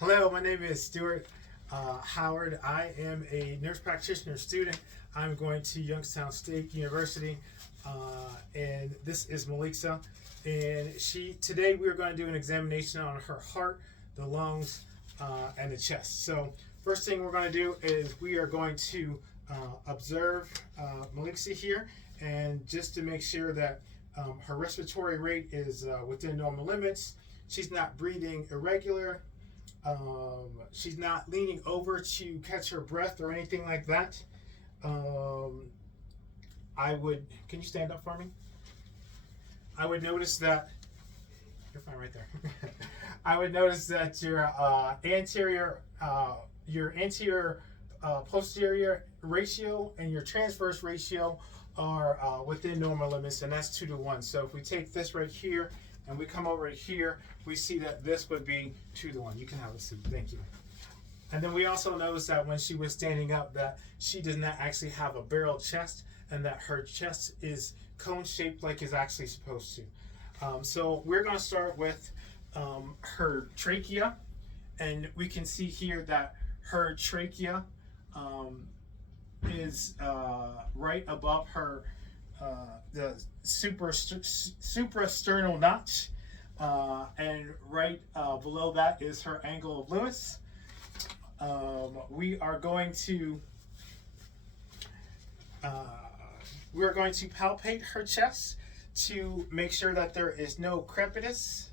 Hello, my name is Stuart Howard. I am a nurse practitioner student. I'm going to Youngstown State University, and this is Malixa. And today we are going to do an examination on her heart, the lungs, and the chest. So first thing we're going to do is we are going to observe Malixa here, and just to make sure that her respiratory rate is within normal limits. She's not breathing irregular. She's not leaning over to catch her breath or anything like that. Can you stand up for me? I would notice that, you're fine right there. I would notice that your anterior posterior ratio and your transverse ratio are within normal limits, and that's 2-to-1. So if we take this right here and we come over here, we see that this would be 2-to-1. You can have a seat. Thank you. And then we also noticed that when she was standing up that she does not actually have a barrel chest, and that her chest is cone shaped like it's actually supposed to. So we're going to start with her trachea, and we can see here that her trachea is right above her the suprasternal notch, and right below that is her angle of Lewis. We are going to palpate her chest to make sure that there is no crepitus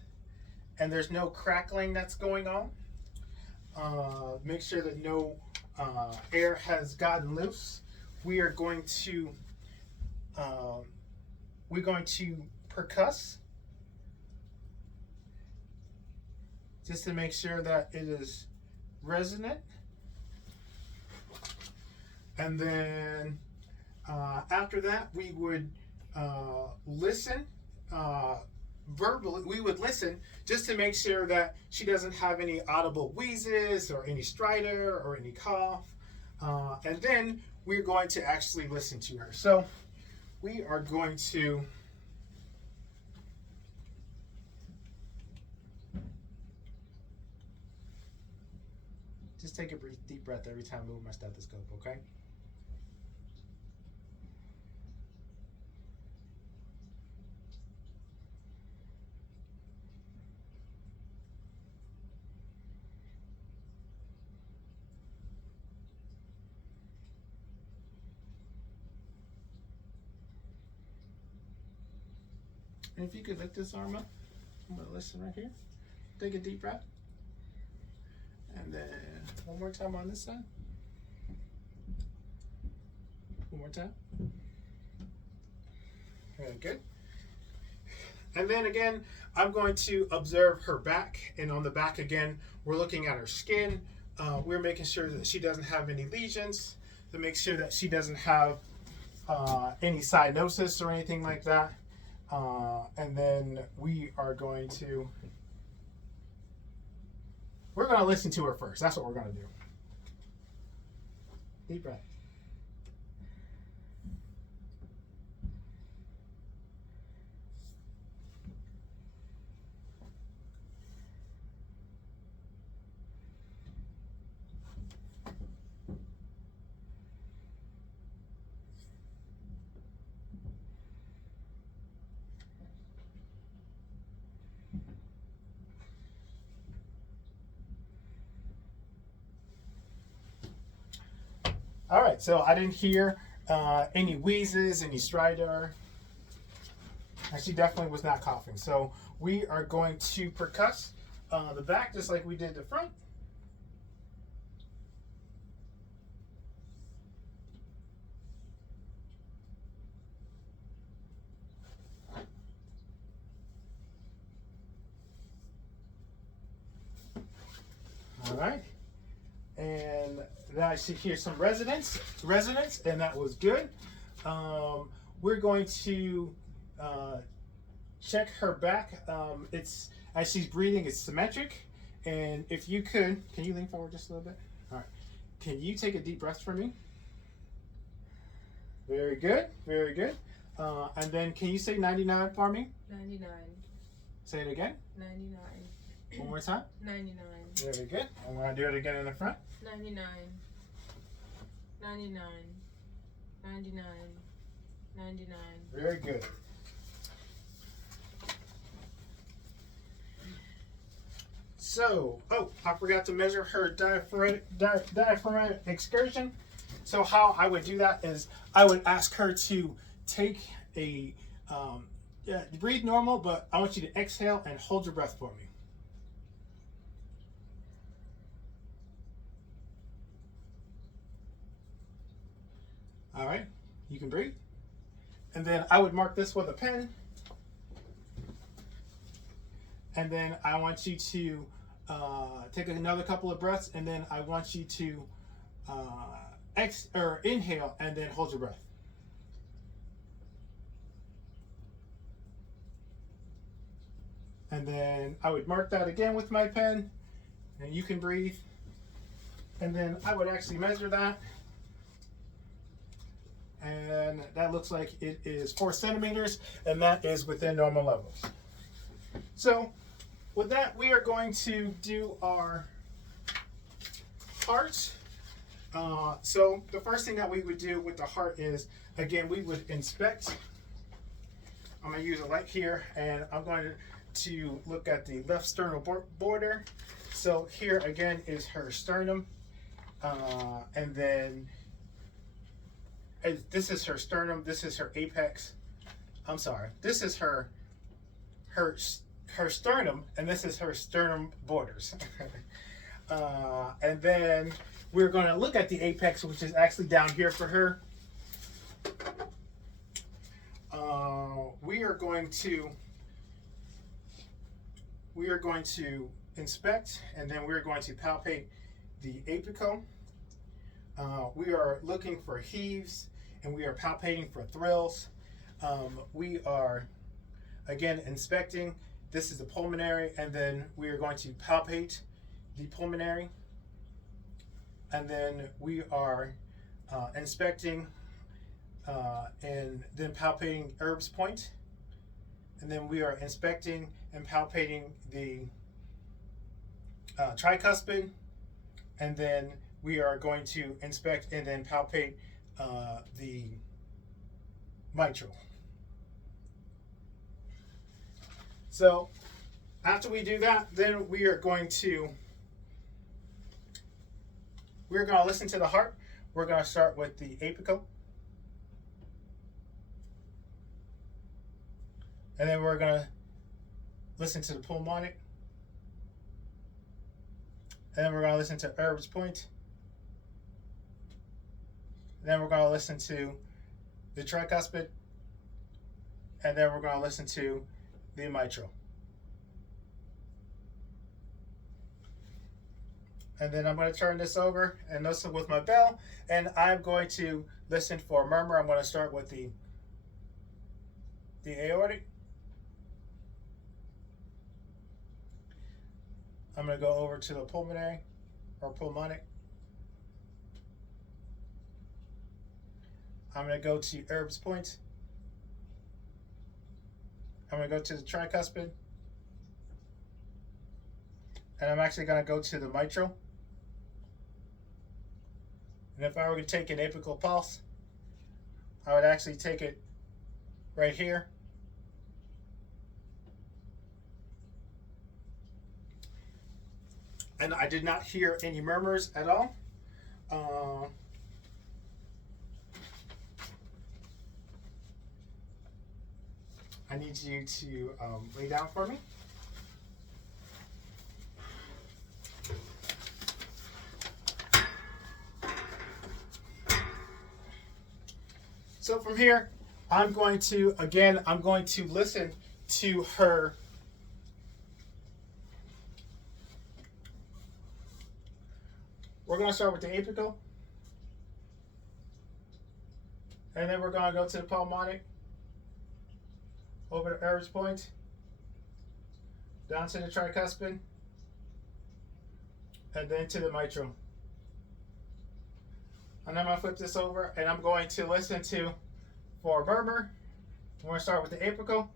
and there's no crackling that's going on. Make sure that no air has gotten loose. We're going to percuss just to make sure that it is resonant. And then after that, we would listen verbally. We would listen just to make sure that she doesn't have any audible wheezes or any stridor or any cough. And then we're going to actually listen to her. So we are going to just take a deep breath every time I move my stethoscope, okay? And if you could lift this arm up, I'm going to listen right here. Take a deep breath. And then one more time on this side. One more time. Very good. And then again, I'm going to observe her back. And on the back again, we're looking at her skin. We're making sure that she doesn't have any lesions, to make sure that she doesn't have any cyanosis or anything like that. And then we're going to listen to her first. That's what we're going to do. Deep breath. All right, so I didn't hear any wheezes, any stridor, and she definitely was not coughing. So we are going to percuss the back just like we did the front. All right. And then I should hear some resonance, and that was good. We're going to check her back. It's as she's breathing, it's symmetric. And if you can you lean forward just a little bit? All right. Can you take a deep breath for me? Very good, very good. And then can you say 99 for me? 99. Say it again. 99. One more time. 99. Very good. I'm going to do it again in the front. 99, 99, 99, 99. Very good. So, oh, I forgot to measure her diaphragmatic excursion. So how I would do that is I would ask her to take a, breathe normal, but I want you to exhale and hold your breath for me. All right, you can breathe. And then I would mark this with a pen. And then I want you to take another couple of breaths, and then I want you to inhale and then hold your breath. And then I would mark that again with my pen, and you can breathe. And then I would actually measure that. And that looks like it is 4 centimeters, and that is within normal levels. So with that, we are going to do our heart. So the first thing that we would do with the heart is, again, we would inspect. I'm going to use a light here, and I'm going to look at the left sternal border. So here again is her sternum, and then this is her sternum. This is her apex. I'm sorry. This is her sternum, and this is her sternum borders. And then we're going to look at the apex, which is actually down here for her. We are going to inspect, and then we're going to palpate the apical. We are looking for heaves, and we are palpating for thrills. We are, again, inspecting. This is the pulmonary, and then we are going to palpate the pulmonary. And then we are inspecting and then palpating Erb's point. And then we are inspecting and palpating the tricuspid. And then we are going to inspect and then palpate the mitral. So after we do that, then we're going to listen to the heart. We're going to start with the apical. And then we're going to listen to the pulmonic. And then we're going to listen to Erb's point. And then we're going to listen to the tricuspid. And then we're going to listen to the mitral. And then I'm going to turn this over and listen with my bell. And I'm going to listen for a murmur. I'm going to start with the aortic. I'm going to go over to the pulmonary or pulmonic. I'm going to go to Erb's point. I'm going to go to the tricuspid. And I'm actually going to go to the mitral. And if I were to take an apical pulse, I would actually take it right here. And I did not hear any murmurs at all. I need you to lay down for me. So from here, I'm going to listen to her. We're going to start with the apical. And then we're going to go to the pulmonic. Over to Erb's point. Down to the tricuspid. And then to the mitral. And I'm going to flip this over, and I'm going to listen for a murmur. We're going to start with the apical.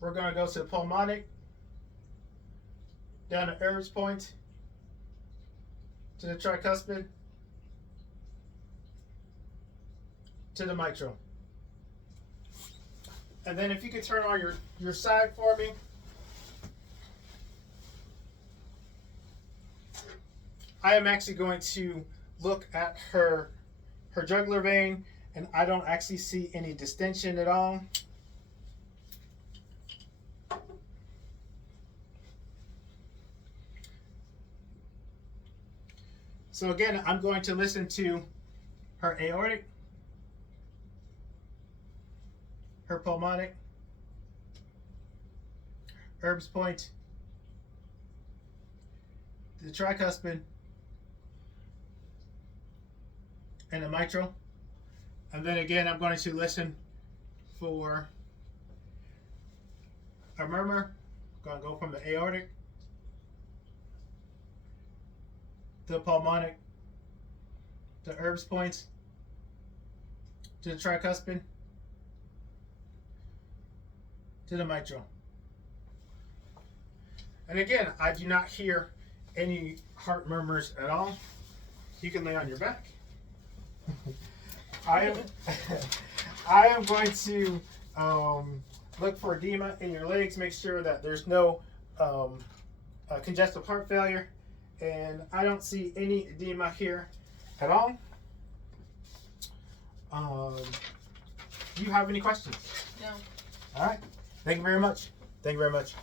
We're going to go to the pulmonic. down to Erb's point, to the tricuspid, to the mitral. And then if you could turn on your side for me. I am actually going to look at her jugular vein, and I don't actually see any distension at all. So again, I'm going to listen to her aortic, her pulmonic, Erb's point, the tricuspid, and the mitral. And then again, I'm going to listen for a murmur. I'm going to go from the aortic, the pulmonic, the Erb's points, to the tricuspid, to the mitral. And again, I do not hear any heart murmurs at all. You can lay on your back. I am going to look for edema in your legs. Make sure that there's no congestive heart failure. And I don't see any edema here at all. Do you have any questions? No. All right. Thank you very much. Thank you very much.